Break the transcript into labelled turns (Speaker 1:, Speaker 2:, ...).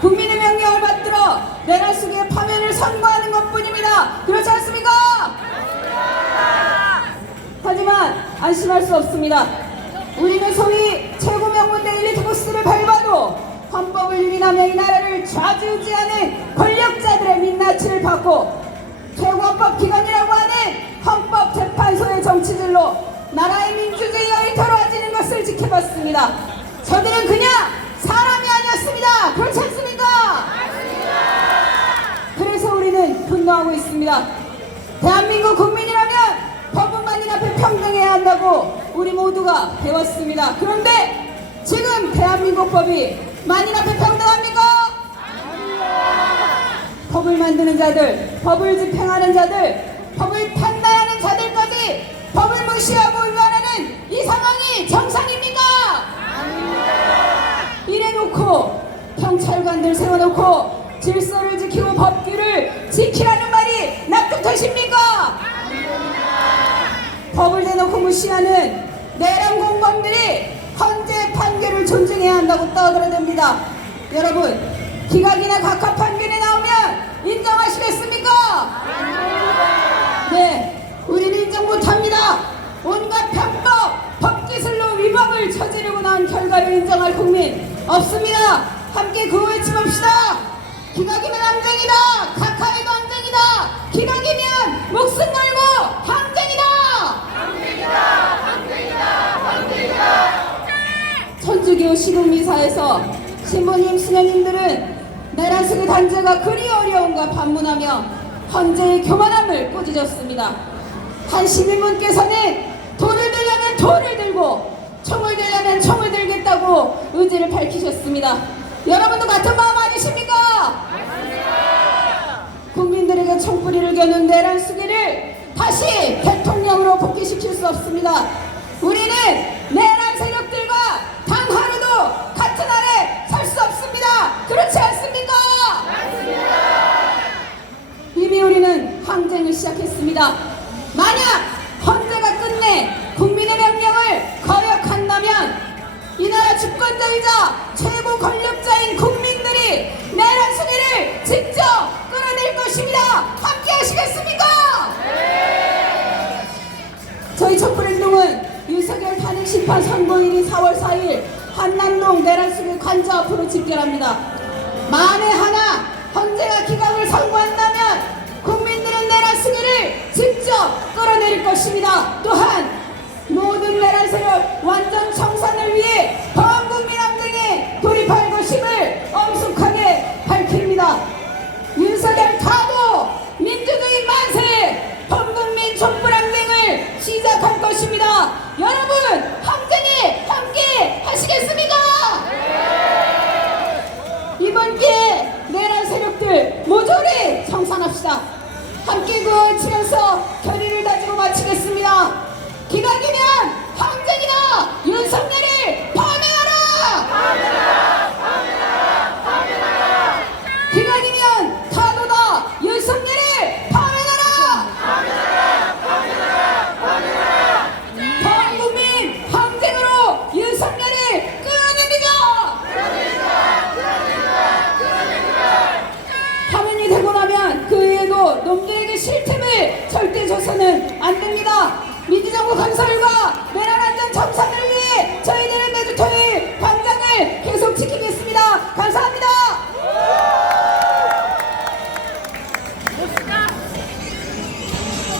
Speaker 1: 국민의 명령을 받들어 내란숙의 파면을 선고하는 것뿐입니다. 그렇지 않습니까? 하지만 안심할 수 없습니다. 우리는 소위 최고 명문대 엘리트고스를 밟아도 헌법을 유린하며 이 나라를 좌지우지하는 권력자들의 민낯을 받고 최고헌법 기관이라고 하는 헌법재판소의 정치질로 나라의 민주주의가 위태로워지는 것을 지켜봤습니다. 저들은 그냥 사람이 아니었습니다. 그렇지 않습니까? 그래서 우리는 분노하고 있습니다. 대한민국 국민이라면 법은 만인 앞에 평등해야 한다고 우리 모두가 배웠습니다. 그런데 지금 대한민국 법이 만인 앞에 평등합니까? 법을 만드는 자들, 법을 집행하는 자들, 법을 판단하는 자들까지 법을 무시하고 위반하는 이 상황이 정상입니까? 이래놓고 경찰관들 세워놓고 질서를 지키고 법규를 지키라는 말이 납득되십니까? 법을 대놓고 무시하는 내란 공범들이 헌재 판결을 존중해야 한다고 떠들어댑니다. 여러분, 기각이나 각하 판결이 나오면 인정하시겠습니까? 네, 우리는 인정 못합니다. 온갖 편법, 법기술로 위법을 저지르고 난 결과를 인정할 국민 없습니다. 함께 구호 외침합시다. 기각이면 항쟁이다. 각하에도 항쟁이다. 기각이면 목숨 걸고 항쟁이다. 천주교 시국미사에서 신부님, 수녀님들은 내란숙의 단죄가 그리 어려운가 반문하며 헌재의 교만함을 꾸짖었습니다. 한 시민분께서는 돈을 들려면 돈을 들고 총을 들려면 총을 들겠다고 의지를 밝히셨습니다. 여러분도 같은 마음 아니십니까? 국민들에게 총뿌리를 겨눈 내란 수기를 다시 대통령으로 복귀시킬 수 없습니다. 우리는 내란 세력들과 단 하루도 같은 아래 살 수 없습니다. 그렇지 않습니까? 이미 우리는 항쟁을 시작했습니다. 만약 헌재가 끝내 국민의 명령을 거역한다면 이 나라 주권자이자 최 고 권력자인 국민들이 내란 수기를 직접 끌어낼 것입니다. 함께 하시겠습니까? 저희 촛불행동은 윤석열 탄핵 심판 선고일인 4월 4일 한남동 내란수길 관저 앞으로 집결합니다. 만에 하나 헌재가 기각을 선고한다면 국민들은 내란수기를 직접 끌어내릴 것입니다. 또한 모든 내란 세력 완전 청산을 위해 범국민 항쟁에 돌입할 것임을 엄숙하게 밝힙니다. 윤석열 타도 민주주의 만세 범국민 촛불항쟁을 시작할 것입니다. 여러분 항쟁에 함께 하시겠습니까? 이번 기회에 내란 세력들 모조리 청산합시다. 함께 구호치면서 결의를 다지고 마치겠습니다. 기각이면 항쟁이다. 윤석열을 파면하라. 기각이면 타도다. 윤석열을 파면하라. 범국민 항쟁으로 윤석열을 끌어내리자. 파면이 되고 나면 그 안 됩니다. 민주정부 건설과